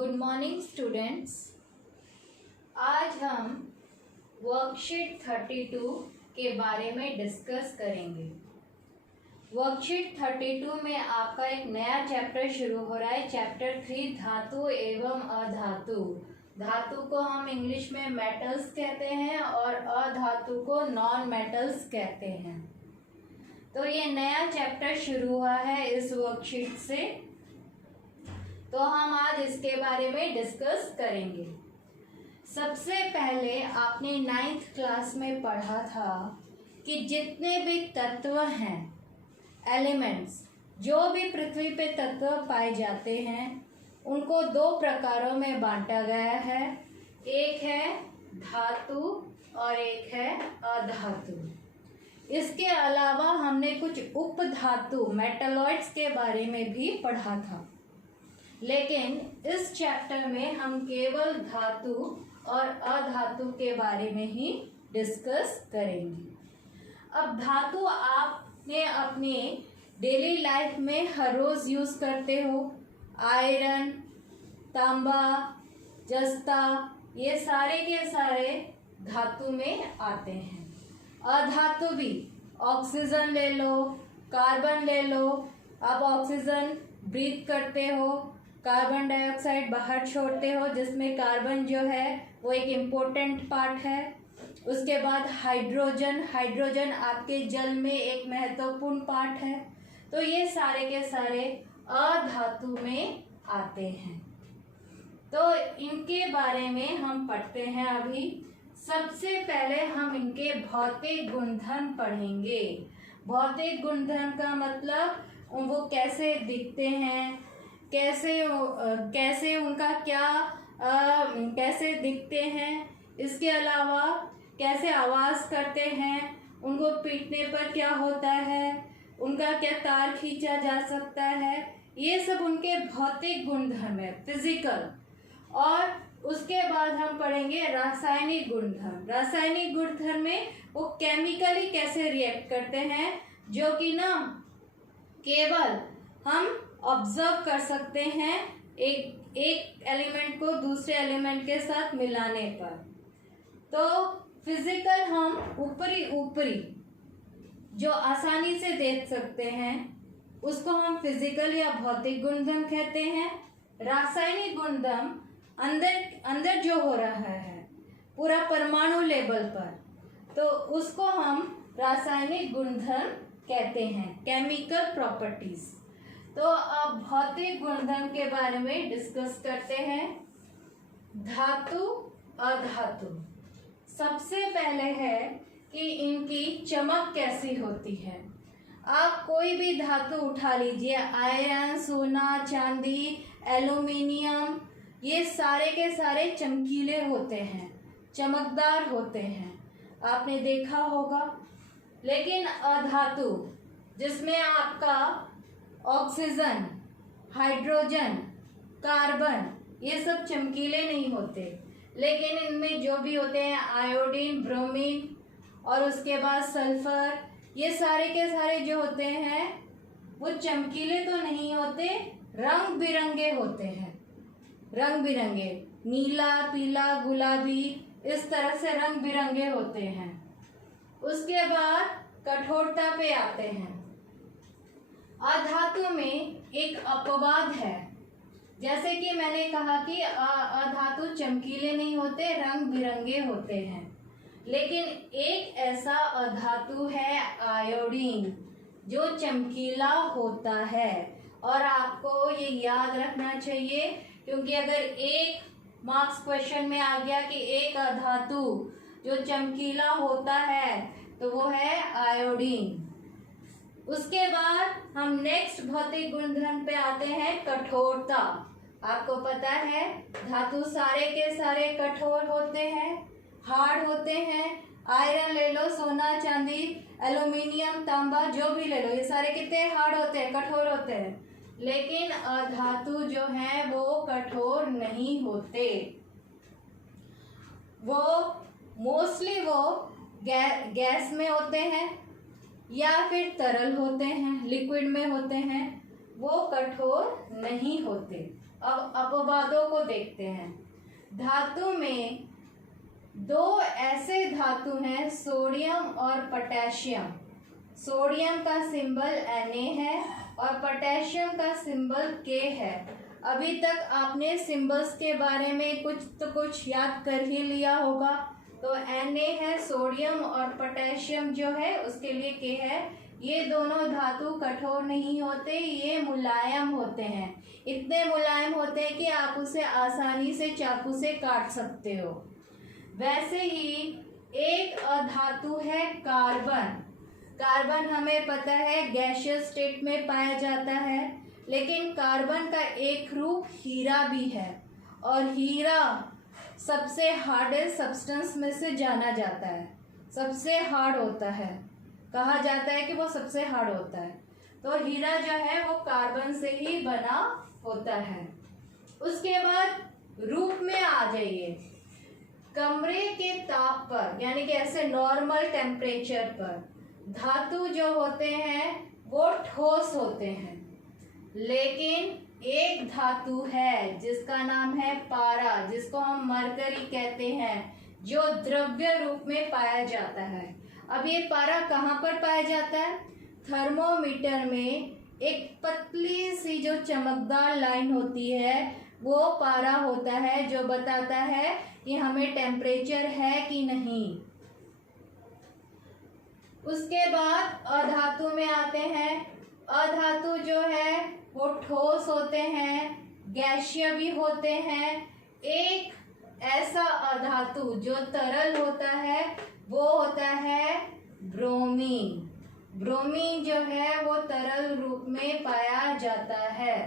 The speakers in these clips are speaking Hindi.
Good morning students. आज हम वर्कशीट 32 के बारे में डिस्कस करेंगे। वर्कशीट 32 में आपका एक नया चैप्टर शुरू हो रहा है, चैप्टर 3 धातु एवं अधातु। धातु को हम इंग्लिश में मेटल्स कहते हैं और अधातु को नॉन मेटल्स कहते हैं। तो ये नया चैप्टर शुरू हुआ है इस वर्कशीट से, तो हम आज इसके बारे में डिस्कस करेंगे। सबसे पहले आपने 9th क्लास में पढ़ा था कि जितने भी तत्व हैं, एलिमेंट्स, जो भी पृथ्वी पे तत्व पाए जाते हैं, उनको दो प्रकारों में बांटा गया है। एक है धातु और एक है अधातु। इसके अलावा हमने कुछ उपधातु मेटलॉइड्स के बारे में भी पढ़ा था, लेकिन इस चैप्टर में हम केवल धातु और अधातु के बारे में ही डिस्कस करेंगे। अब धातु आपने अपने डेली लाइफ में हर रोज यूज करते हो। आयरन, तांबा, जस्ता, ये सारे के सारे धातु में आते हैं। अधातु भी, ऑक्सीजन ले लो, कार्बन ले लो। आप ऑक्सीजन ब्रीथ करते हो, कार्बन डाइऑक्साइड बाहर छोड़ते हो, जिसमें कार्बन जो है वो एक इम्पोर्टेंट पार्ट है। उसके बाद हाइड्रोजन, हाइड्रोजन आपके जल में एक महत्वपूर्ण पार्ट है। तो ये सारे के सारे अधातु में आते हैं। तो इनके बारे में हम पढ़ते हैं अभी। सबसे पहले हम इनके भौतिक गुणधर्म पढ़ेंगे। भौतिक गुणधर्म का मतलब वो कैसे दिखते हैं, कैसे उनका क्या कैसे दिखते हैं, इसके अलावा कैसे आवाज़ करते हैं, उनको पीटने पर क्या होता है, उनका क्या तार खींचा जा सकता है, ये सब उनके भौतिक गुणधर्म है, फिजिकल। और उसके बाद हम पढ़ेंगे रासायनिक गुणधर्म। रासायनिक गुणधर्म में वो केमिकली कैसे रिएक्ट करते हैं, जो कि ना केवल हम ऑब्जर्व कर सकते हैं एक एलिमेंट को दूसरे एलिमेंट के साथ मिलाने पर। तो फिजिकल हम ऊपरी जो आसानी से देख सकते हैं, उसको हम फिजिकल या भौतिक गुणधर्म कहते हैं। रासायनिक गुणधर्म अंदर जो हो रहा है पूरा परमाणु लेवल पर, तो उसको हम रासायनिक गुणधर्म कहते हैं, केमिकल प्रॉपर्टीज। तो अब भौतिक गुणधर्म के बारे में डिस्कस करते हैं। धातु, अधातु। सबसे पहले है कि इनकी चमक कैसी होती है। आप कोई भी धातु उठा लीजिए, आयरन, सोना, चांदी, एल्यूमिनियम, ये सारे के सारे चमकीले होते हैं, चमकदार होते हैं, आपने देखा होगा। लेकिन अधातु, जिसमें आपका ऑक्सीजन, हाइड्रोजन, कार्बन, ये सब चमकीले नहीं होते, लेकिन इनमें जो भी होते हैं आयोडीन, ब्रोमीन और उसके बाद सल्फर, ये सारे के सारे जो होते हैं वो चमकीले तो नहीं होते, रंग बिरंगे होते हैं। रंग बिरंगे, नीला, पीला, गुलाबी, इस तरह से रंग बिरंगे होते हैं। उसके बाद कठोरता पे आते हैं। अधातु में एक अपवाद है, जैसे कि मैंने कहा कि अधातु चमकीले नहीं होते, रंग बिरंगे होते हैं। लेकिन एक ऐसा अधातु है आयोडीन, जो चमकीला होता है। और आपको ये याद रखना चाहिए, क्योंकि अगर एक मार्क्स क्वेश्चन में आ गया कि एक अधातु जो चमकीला होता है, तो वो है आयोडीन। उसके बाद हम नेक्स्ट भौतिक गुणधर्म पे आते हैं, कठोरता। आपको पता है धातु सारे के सारे कठोर होते हैं, हार्ड होते हैं। आयरन ले लो, सोना, चांदी, एल्यूमिनियम, तांबा, जो भी ले लो, ये सारे कितने हार्ड होते हैं, कठोर होते हैं। लेकिन अधातु जो है वो कठोर नहीं होते। वो मोस्टली वो गैस में होते हैं या फिर तरल होते हैं, लिक्विड में होते हैं, वो कठोर नहीं होते। अब अपवादों को देखते हैं। धातु में दो ऐसे धातु हैं, सोडियम और पोटेशियम। सोडियम का सिंबल Na है और पोटेशियम का सिंबल K है। अभी तक आपने सिंबल्स के बारे में कुछ याद कर ही लिया होगा। तो Na है सोडियम और पोटेशियम जो है उसके लिए K है। ये दोनों धातु कठोर नहीं होते, ये मुलायम होते हैं। इतने मुलायम होते हैं कि आप उसे आसानी से चाकू से काट सकते हो। वैसे ही एक अधातु है कार्बन। कार्बन हमें पता है गैसियस स्टेट में पाया जाता है, लेकिन कार्बन का एक रूप हीरा भी है और हीरा सबसे हार्डेस्ट सब्सटेंस में से जाना जाता है, सबसे हार्ड होता है, कहा जाता है कि वो सबसे हार्ड होता है। तो हीरा जो है वो कार्बन से ही बना होता है। उसके बाद रूप में आ जाइए। कमरे के ताप पर यानी कि ऐसे नॉर्मल टेम्परेचर पर धातु जो होते हैं वो ठोस होते हैं, लेकिन एक धातु है जिसका नाम है पारा, जिसको हम मरकरी कहते हैं, जो द्रव्य रूप में पाया जाता है। अब ये पारा कहाँ पर पाया जाता है? थर्मोमीटर में एक पतली सी जो चमकदार लाइन होती है वो पारा होता है, जो बताता है कि हमें टेम्परेचर है कि नहीं। उसके बाद अधातु में आते हैं। अधातु जो है वो ठोस होते हैं, गैसीय भी होते हैं। एक ऐसा अधातु जो तरल होता है वो होता है ब्रोमीन। ब्रोमीन जो है वो तरल रूप में पाया जाता है।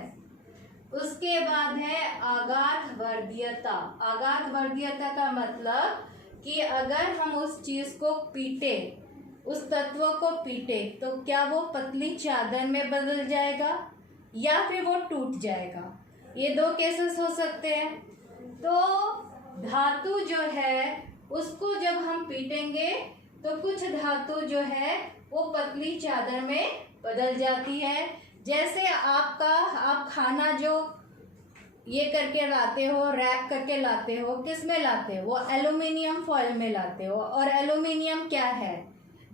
उसके बाद है आघात वर्धीयता। आघात वर्धीयता का मतलब कि अगर हम उस चीज को पीटे, उस तत्व को पीटे, तो क्या वो पतली चादर में बदल जाएगा या फिर वो टूट जाएगा। ये दो केसेस हो सकते हैं। तो धातु जो है उसको जब हम पीटेंगे तो कुछ धातु जो है वो पतली चादर में बदल जाती है। जैसे आप खाना जो ये करके लाते हो, रैप करके लाते हो, किस में लाते हो? वो एल्युमिनियम फॉइल में लाते हो। और एल्युमिनियम क्या है?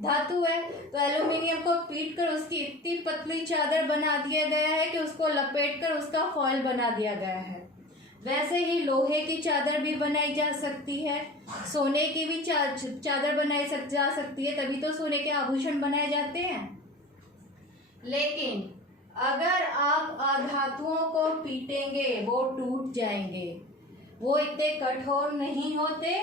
धातु है। तो एल्युमिनियम को पीट कर उसकी इतनी पतली चादर बना दिया गया है कि उसको लपेट कर उसका फॉइल बना दिया गया है। वैसे ही लोहे की चादर भी बनाई जा सकती है, सोने की भी चादर बनाई जा सकती है, तभी तो सोने के आभूषण बनाए जाते हैं। लेकिन अगर आप अधातुओं को पीटेंगे वो टूट जाएंगे। वो इतने कठोर नहीं होते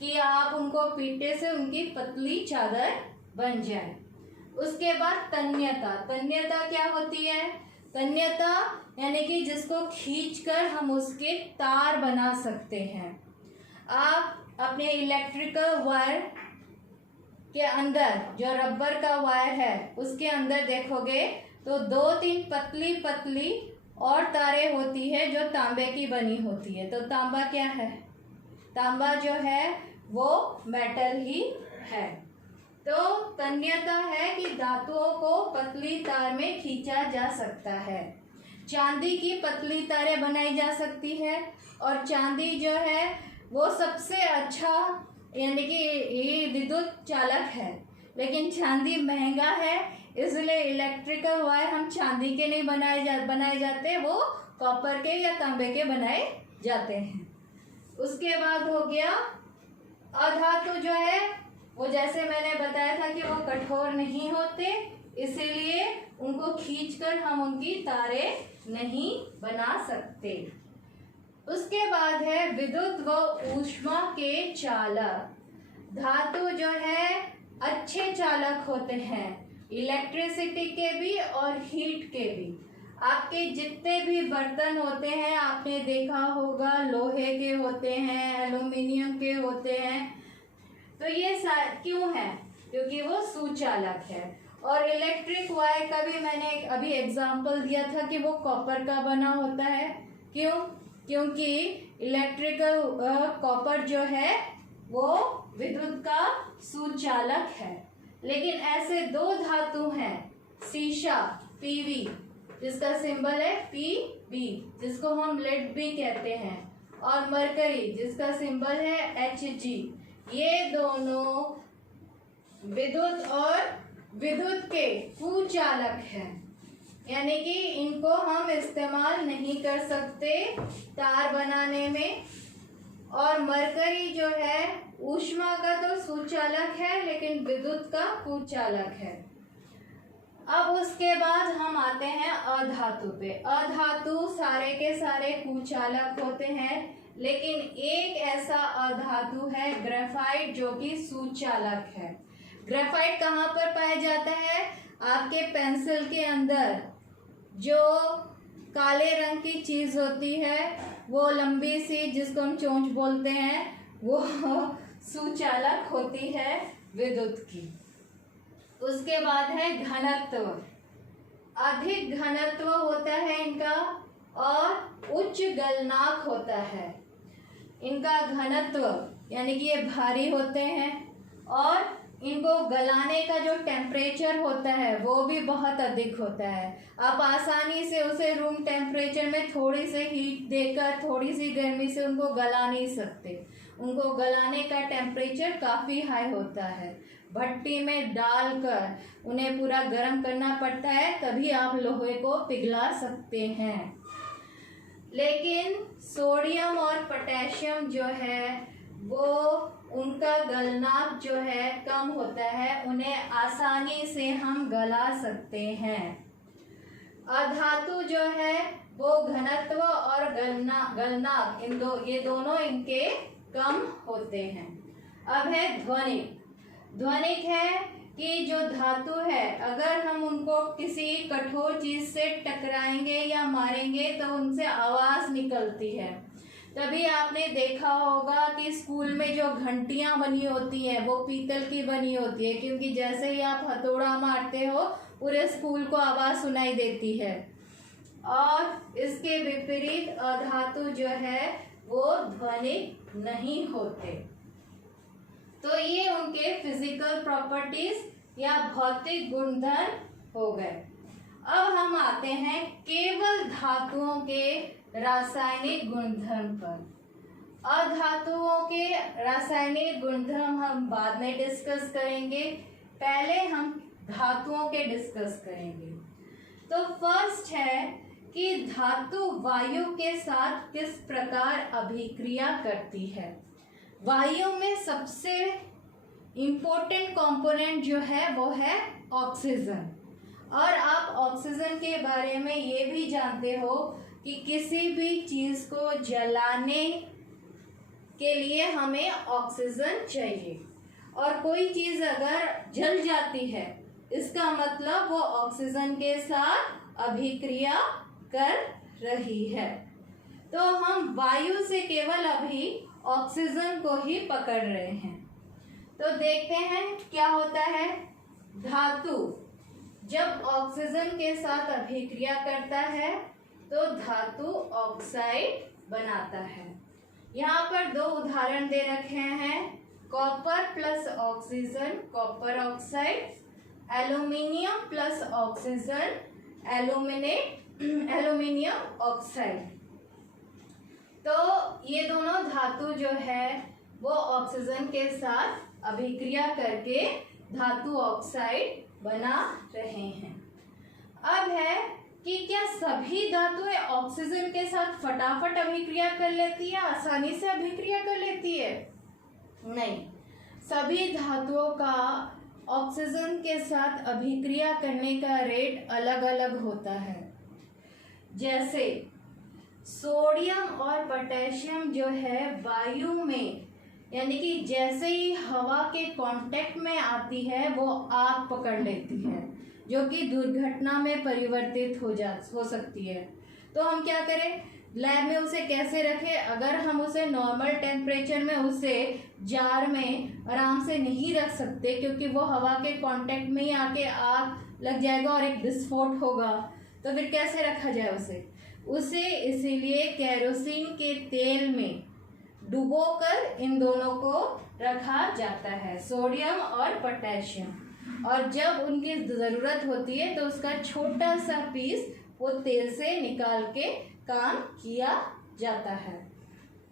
कि आप उनको पीटने से उनकी पतली चादर बन जाए। उसके बाद तन्यता। तन्यता क्या होती है? तन्यता यानी कि जिसको खींचकर हम उसके तार बना सकते हैं। आप अपने इलेक्ट्रिकल वायर के अंदर जो रबर का वायर है उसके अंदर देखोगे तो 2-3 पतली पतली और तारें होती है जो तांबे की बनी होती है। तो तांबा क्या है? तांबा जो है वो मेटल ही है। तो तन्यता है कि धातुओं को पतली तार में खींचा जा सकता है। चांदी की पतली तारें बनाई जा सकती है और चांदी जो है वो सबसे अच्छा यानी कि ये विद्युत चालक है, लेकिन चांदी महंगा है, इसलिए इलेक्ट्रिकल वायर हम चांदी के नहीं बनाए जाते, वो कॉपर के या तांबे के बनाए जाते हैं। उसके बाद हो गया अधातु जो है वो, जैसे मैंने बताया था कि वो कठोर नहीं होते, इसीलिए उनको खींचकर हम उनकी तारें नहीं बना सकते। उसके बाद है विद्युत व ऊष्मा के चालक। धातु जो है अच्छे चालक होते हैं, इलेक्ट्रिसिटी के भी और हीट के भी। आपके जितने भी बर्तन होते हैं आपने देखा होगा लोहे के होते हैं, एल्युमिनियम के होते हैं। तो ये क्यों है? क्योंकि वो सुचालक है। और इलेक्ट्रिक वायर का भी मैंने अभी एग्जांपल दिया था कि वो कॉपर का बना होता है। क्यों? क्योंकि इलेक्ट्रिकल कॉपर जो है वो विद्युत का सुचालक है। लेकिन ऐसे दो धातु हैं, सीसा पीवी जिसका सिंबल है Pb, जिसको हम लेड भी कहते हैं, और मरकरी जिसका सिंबल है Hg। ये दोनों विद्युत और विद्युत के कुचालक हैं, यानी कि इनको हम इस्तेमाल नहीं कर सकते तार बनाने में। और मरकरी जो है ऊष्मा का तो सुचालक है, लेकिन विद्युत का कुचालक है। अब उसके बाद हम आते हैं अधातु पे। अधातु सारे के सारे कुचालक होते हैं, लेकिन एक ऐसा अधातु है ग्रेफाइट जो कि सुचालक है। ग्रेफाइट कहाँ पर पाया जाता है? आपके पेंसिल के अंदर जो काले रंग की चीज होती है, वो लंबी सी, जिसको हम चोंच बोलते हैं, वो सुचालक होती है विद्युत की। उसके बाद है घनत्व। अधिक घनत्व होता है इनका और उच्च गलनांक होता है। इनका घनत्व यानी कि ये भारी होते हैं, और इनको गलाने का जो टेम्परेचर होता है वो भी बहुत अधिक होता है। आप आसानी से उसे रूम टेम्परेचर में थोड़ी सी हीट देकर, थोड़ी सी गर्मी से उनको गला नहीं सकते। उनको गलाने का टेम्परेचर काफ़ी हाई होता है। भट्टी में डालकर उन्हें पूरा गर्म करना पड़ता है, तभी आप लोहे को पिघला सकते हैं। लेकिन सोडियम और पोटेशियम जो है वो उनका गलनांक जो है कम होता है, उन्हें आसानी से हम गला सकते हैं। अधातु जो है वो घनत्व और गलनांक ये दोनों इनके कम होते हैं। अब है ध्वनिक। ध्वनिक है कि जो धातु है, अगर हम उनको किसी कठोर चीज से टकराएंगे या मारेंगे तो उनसे आवाज निकलती है। तभी आपने देखा होगा कि स्कूल में जो घंटियां बनी होती है वो पीतल की बनी होती है, क्योंकि जैसे ही आप हथौड़ा मारते हो पूरे स्कूल को आवाज सुनाई देती है। और इसके विपरीत अधातु जो है वो ध्वनिक नहीं होते। तो ये उनके फिजिकल प्रॉपर्टीज या भौतिक गुणधर्म हो गए। अब हम आते हैं केवल धातुओं के रासायनिक गुणधर्म पर। अधातुओं के रासायनिक गुणधर्म हम बाद में डिस्कस करेंगे, पहले हम धातुओं के डिस्कस करेंगे। तो फर्स्ट है कि धातु वायु के साथ किस प्रकार अभिक्रिया करती है। वायु में सबसे इम्पोर्टेंट कंपोनेंट जो है वो है ऑक्सीजन। और आप ऑक्सीजन के बारे में ये भी जानते हो कि किसी भी चीज को जलाने के लिए हमें ऑक्सीजन चाहिए, और कोई चीज अगर जल जाती है इसका मतलब वो ऑक्सीजन के साथ अभिक्रिया कर रही है। तो हम वायु से केवल अभी ऑक्सीजन को ही पकड़ रहे हैं। तो देखते हैं क्या होता है। धातु जब ऑक्सीजन के साथ अभिक्रिया करता है तो धातु ऑक्साइड बनाता है। यहाँ पर दो उदाहरण दे रखे हैं, copper plus oxygen copper oxide, aluminium plus oxygen aluminium oxide. तो ये दोनों धातु जो है वो ऑक्सीजन के साथ अभिक्रिया करके धातु ऑक्साइड बना रहे हैं। अब है कि क्या सभी धातुएं ऑक्सीजन के साथ फटाफट अभिक्रिया कर लेती है, आसानी से अभिक्रिया कर लेती है? नहीं, सभी धातुओं का ऑक्सीजन के साथ अभिक्रिया करने का रेट अलग अलग होता है। जैसे सोडियम और पोटेशियम जो है वायु में, यानी कि जैसे ही हवा के कांटेक्ट में आती है वो आग पकड़ लेती है, जो कि दुर्घटना में परिवर्तित हो सकती है। तो हम क्या करें, लैब में उसे कैसे रखें? अगर हम उसे नॉर्मल टेम्परेचर में उसे जार में आराम से नहीं रख सकते, क्योंकि वो हवा के कांटेक्ट में ही आके आग लग जाएगा और एक विस्फोट होगा, तो फिर कैसे रखा जाए उसे इसीलिए केरोसिन के तेल में डुबोकर इन दोनों को रखा जाता है, सोडियम और पोटेशियम। और जब उनकी ज़रूरत होती है तो उसका छोटा सा पीस वो तेल से निकाल के काम किया जाता है।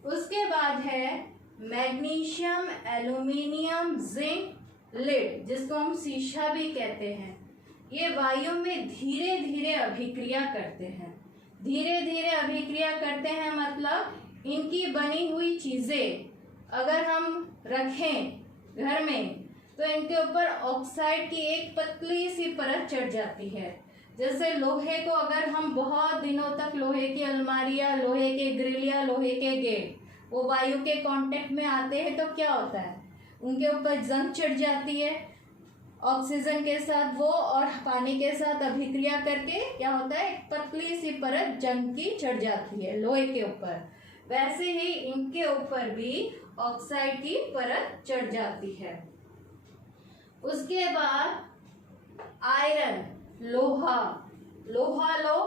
उसके बाद है मैग्नीशियम, एल्यूमिनियम, जिंक लिड, जिसको हम शीशा भी कहते हैं। ये वायु में धीरे धीरे अभिक्रिया करते हैं। धीरे धीरे अभिक्रिया करते हैं मतलब इनकी बनी हुई चीजें अगर हम रखें घर में तो इनके ऊपर ऑक्साइड की एक पतली सी परत चढ़ जाती है। जैसे लोहे को अगर हम बहुत दिनों तक लोहे की अलमारियां, लोहे के ग्रिल या लोहे के गेट वो वायु के कांटेक्ट में आते हैं तो क्या होता है, उनके ऊपर जंग चढ़ जाती है। ऑक्सीजन के साथ वो और पानी के साथ अभिक्रिया करके क्या होता है, एक पतली सी परत जंग की चढ़ जाती है लोहे के ऊपर। वैसे ही इनके ऊपर भी ऑक्साइड की परत चढ़ जाती है। उसके बाद आयरन, लोहा लो,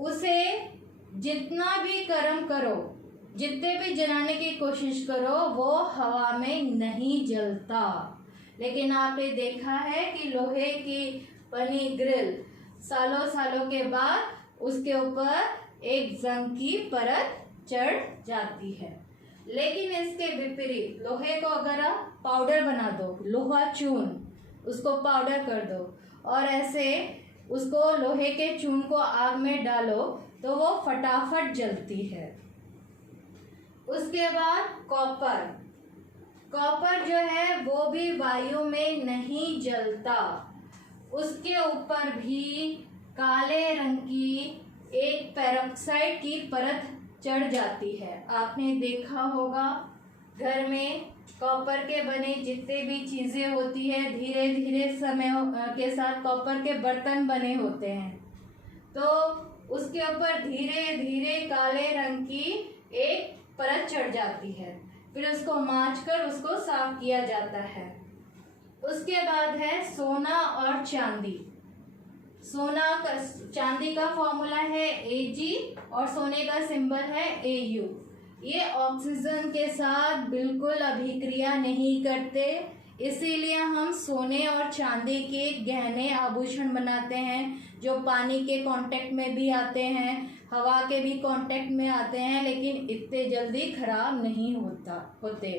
उसे जितना भी गर्म करो, जितने भी जलाने की कोशिश करो, वो हवा में नहीं जलता। लेकिन आपने देखा है कि लोहे की बनी ग्रिल सालों सालों के बाद उसके ऊपर एक जंग की परत चढ़ जाती है। लेकिन इसके विपरीत लोहे को अगर आप पाउडर बना दो, लोहा चून, उसको पाउडर कर दो और ऐसे उसको लोहे के चून को आग में डालो तो वो फटाफट जलती है। उसके बाद कॉपर जो है वो भी वायु में नहीं जलता। उसके ऊपर भी काले रंग की एक पेरोक्साइड की परत चढ़ जाती है। आपने देखा होगा घर में कॉपर के बने जितने भी चीजें होती है, धीरे धीरे समय के साथ कॉपर के बर्तन बने होते हैं तो उसके ऊपर धीरे धीरे काले रंग की एक परत चढ़ जाती है। फिर उसको मांजकर उसको साफ किया जाता है। उसके बाद है सोना और चांदी। चांदी का फॉर्मूला है Ag और सोने का सिंबल है Au। ये ऑक्सीजन के साथ बिल्कुल अभिक्रिया नहीं करते, इसीलिए हम सोने और चांदी के गहने आभूषण बनाते हैं जो पानी के कांटेक्ट में भी आते हैं, हवा के भी कांटेक्ट में आते हैं, लेकिन इतने जल्दी खराब नहीं होते।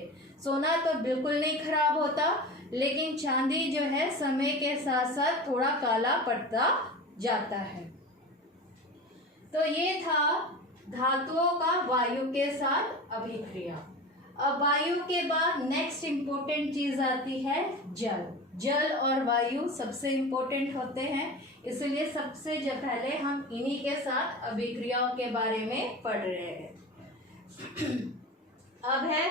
सोना तो बिल्कुल नहीं खराब होता, लेकिन चांदी जो है समय के साथ साथ थोड़ा काला पड़ता जाता है। तो ये था धातुओं का वायु के साथ अभिक्रिया। अब वायु के बाद नेक्स्ट इम्पोर्टेंट चीज आती है जल और वायु सबसे इम्पोर्टेंट होते हैं, इसलिए सबसे पहले हम इन्हीं के साथ अभिक्रियाओं के बारे में पढ़ रहे हैं। अब है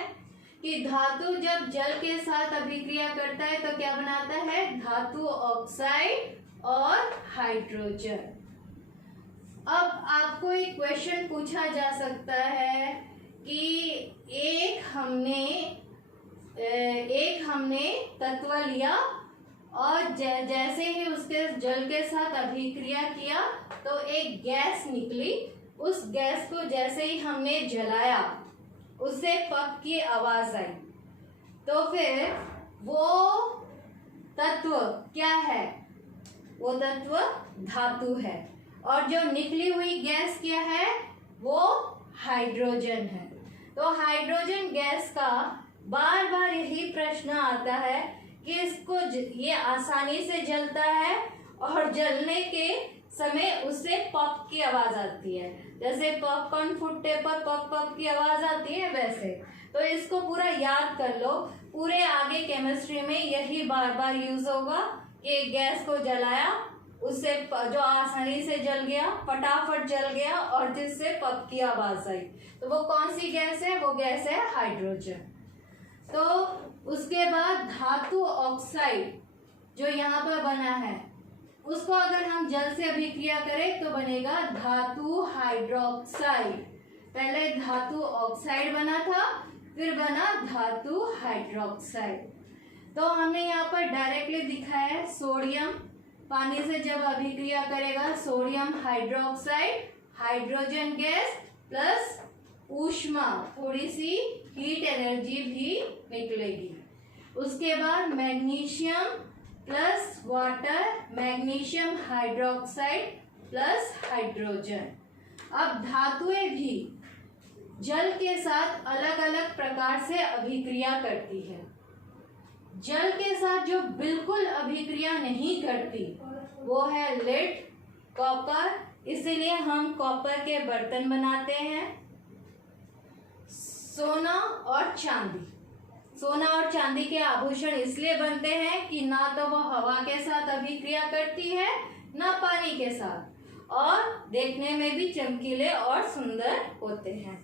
कि धातु जब जल के साथ अभिक्रिया करता है तो क्या बनाता है, धातु ऑक्साइड और हाइड्रोजन। अब आपको एक क्वेश्चन पूछा जा सकता है कि एक हमने तत्व लिया और जैसे ही उसके जल के साथ अभिक्रिया किया तो एक गैस निकली। उस गैस को जैसे ही हमने जलाया उससे पक की आवाज आई, तो फिर वो तत्व क्या है, वो तत्व धातु है। और जो निकली हुई गैस क्या है, वो हाइड्रोजन है। तो हाइड्रोजन गैस का बार बार यही प्रश्न आता है कि इसको ये आसानी से जलता है और जलने के समय उससे पॉप की आवाज आती है, जैसे पॉपकॉर्न फूटने पर पॉप पॉप की आवाज आती है वैसे। तो इसको पूरा याद कर लो, पूरे आगे केमिस्ट्री में यही बार बार यूज होगा कि गैस को जलाया, उससे जो आसानी से जल गया, फटाफट जल गया और जिससे पॉप की आवाज आई, तो वो कौन सी गैस है, वो गैस है हाइड्रोजन। तो उसके बाद धातु ऑक्साइड जो यहाँ पर बना है उसको अगर हम जल से अभिक्रिया करें तो बनेगा धातु हाइड्रोक्साइड। पहले धातु ऑक्साइड बना था, फिर बना धातु हाइड्रोक्साइड। तो हमने यहाँ पर डायरेक्टली दिखाया है सोडियम पानी से जब अभिक्रिया करेगा, sodium hydroxide, hydrogen gas plus ऊष्मा, थोड़ी सी हीट एनर्जी भी निकलेगी। उसके बाद magnesium plus water, magnesium hydroxide plus hydrogen. अब धातुएं भी जल के साथ अलग अलग प्रकार से अभिक्रिया करती है। जल के साथ जो बिल्कुल अभिक्रिया नहीं करती वो है लेड, कॉपर, इसीलिए हम कॉपर के बर्तन बनाते हैं। सोना और चांदी, सोना और चांदी के आभूषण इसलिए बनते हैं कि ना तो वो हवा के साथ अभिक्रिया करती है ना पानी के साथ, और देखने में भी चमकीले और सुंदर होते हैं।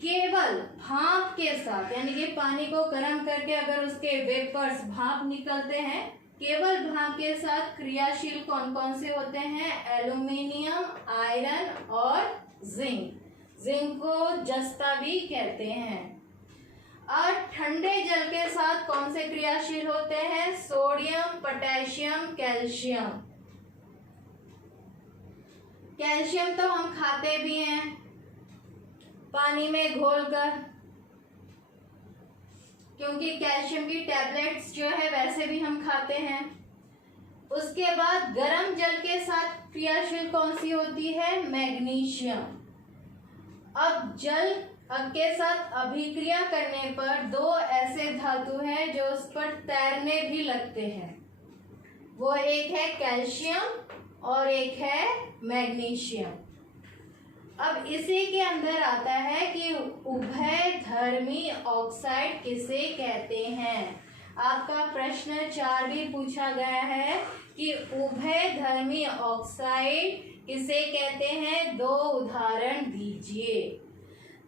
केवल भाप के साथ, यानी कि पानी को गर्म करके अगर उसके वेपर्स भाप निकलते हैं, केवल भाप के साथ क्रियाशील कौन कौन से होते हैं? एल्यूमिनियम, आयरन और जिंक। जिंक को जस्ता भी कहते हैं। और ठंडे जल के साथ कौन से क्रियाशील होते हैं? Sodium, potassium, calcium. कैल्शियम तो हम खाते भी हैं पानी में घोलकर, क्योंकि कैल्शियम की टैबलेट्स जो है वैसे भी हम खाते हैं। उसके बाद गर्म जल के साथ क्रियाशील कौन सी होती है? मैग्नीशियम। अब जल के साथ अभिक्रिया करने पर दो ऐसे धातु हैं जो उस पर तैरने भी लगते हैं, वो एक है कैल्शियम और एक है मैग्नीशियम। अब इसी के अंदर आता है कि उभयधर्मी ऑक्साइड किसे कहते हैं। आपका प्रश्न 4 भी पूछा गया है कि उभयधर्मी ऑक्साइड किसे कहते हैं, 2 उदाहरण दीजिए।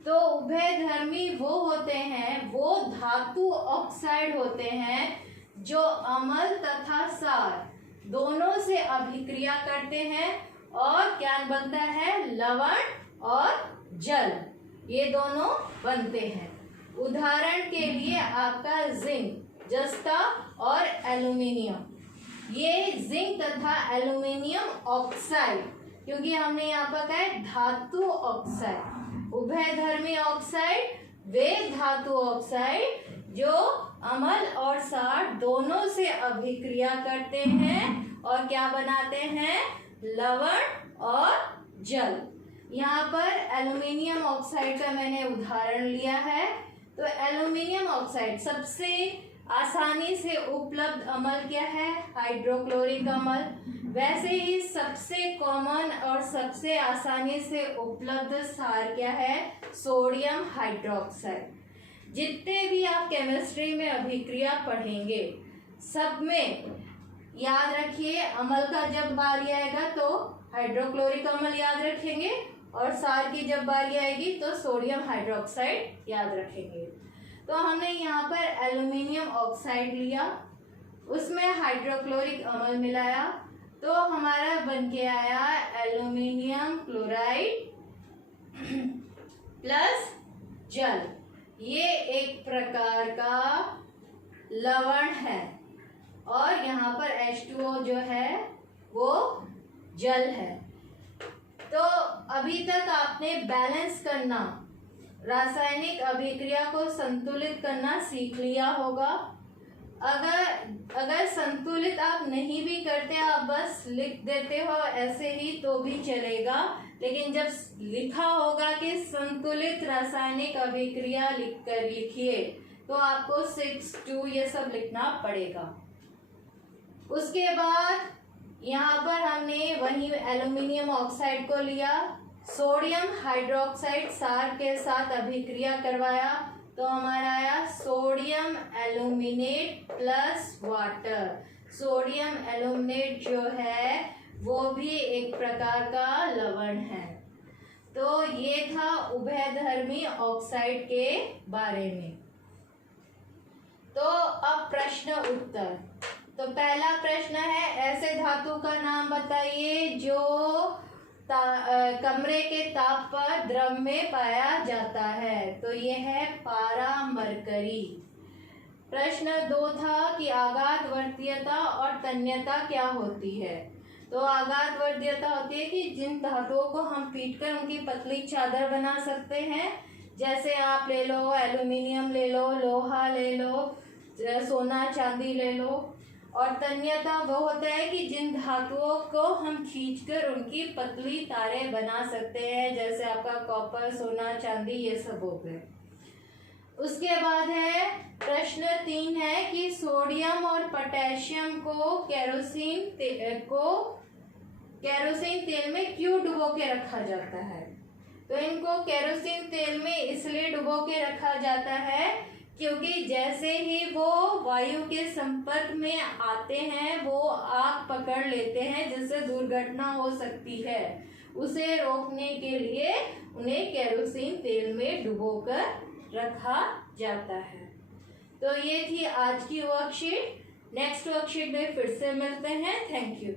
तो उभयधर्मी वो होते हैं, वो धातु ऑक्साइड होते हैं जो अम्ल तथा सार दोनों से अभिक्रिया करते हैं और क्या बनता है? लवण और जल, ये दोनों बनते हैं। उदाहरण के लिए आपका जिंक, जस्ता और एल्यूमिनियम। ये जिंक तथा एल्यूमिनियम ऑक्साइड, क्योंकि हमने यहाँ पर कहा है धातु ऑक्साइड। उभयधर्मी ऑक्साइड वे धातु ऑक्साइड जो अम्ल और सार दोनों से अभिक्रिया करते हैं और क्या बनाते हैं? लवण और जल। यहाँ पर एल्यूमिनियम ऑक्साइड का मैंने उदाहरण लिया है। तो एल्यूमिनियम ऑक्साइड सबसे आसानी से उपलब्ध अम्ल क्या है? हाइड्रोक्लोरिक अम्ल। वैसे ही सबसे कॉमन और सबसे आसानी से उपलब्ध सार क्या है? Sodium hydroxide. जितने भी आप केमिस्ट्री में अभिक्रिया पढ़ेंगे सब में याद रखिए, अम्ल का जब बारी आएगा तो हाइड्रोक्लोरिक अम्ल याद रखेंगे और सार की जब बारी आएगी तो सोडियम हाइड्रोक्साइड याद रखेंगे। तो हमने यहाँ पर एल्यूमिनियम ऑक्साइड लिया, उसमें हाइड्रोक्लोरिक अम्ल मिलाया तो हमारा बन के आया एल्यूमिनियम क्लोराइड प्लस जल। ये एक प्रकार का लवण है और यहाँ पर H2O जो है वो जल है। तो अभी तक आपने बैलेंस करना, रासायनिक अभिक्रिया को संतुलित करना सीख लिया होगा। अगर संतुलित आप नहीं भी करते, आप बस लिख देते हो ऐसे ही तो भी चलेगा, लेकिन जब लिखा होगा कि संतुलित रासायनिक अभिक्रिया लिखिए तो आपको 6, 2 ये सब लिखना पड़ेगा। उसके बाद यहाँ पर हमने वही एल्यूमिनियम ऑक्साइड को लिया, सोडियम हाइड्रोक्साइड सार के साथ अभिक्रिया करवाया तो हमारा आया sodium aluminate plus water. Sodium aluminate जो है वो भी एक प्रकार का लवण है। तो ये था उभयधर्मी ऑक्साइड के बारे में। तो अब प्रश्न उत्तर। तो पहला प्रश्न है, ऐसे धातु का नाम बताइए जो कमरे के ताप पर द्रव में पाया जाता है। तो ये है पारा मरकरी। प्रश्न 2 था कि आघात वर्तीयता और तन्यता क्या होती है। तो आघात वर्तीयता होती है कि जिन धातुओं को हम पीटकर उनकी पतली चादर बना सकते हैं, जैसे आप ले लो एल्यूमिनियम ले लो, लोहा ले लो, सोना चांदी ले लो। और तन्यता वो होता है कि जिन धातुओं को हम खींचकर उनकी पतली तारें बना सकते हैं, जैसे आपका कॉपर, सोना, चांदी, ये सब हो गए। उसके बाद है प्रश्न 3 है कि सोडियम और पोटेशियम को केरोसिन तेल में क्यों डुबो के रखा जाता है। तो इनको केरोसिन तेल में इसलिए डुबो के रखा जाता है क्योंकि जैसे ही वो वायु के संपर्क में आते हैं वो आग पकड़ लेते हैं, जिससे दुर्घटना हो सकती है। उसे रोकने के लिए उन्हें केरोसिन तेल में डुबोकर रखा जाता है। तो ये थी आज की वर्कशीट। नेक्स्ट वर्कशीट में फिर से मिलते हैं। Thank you.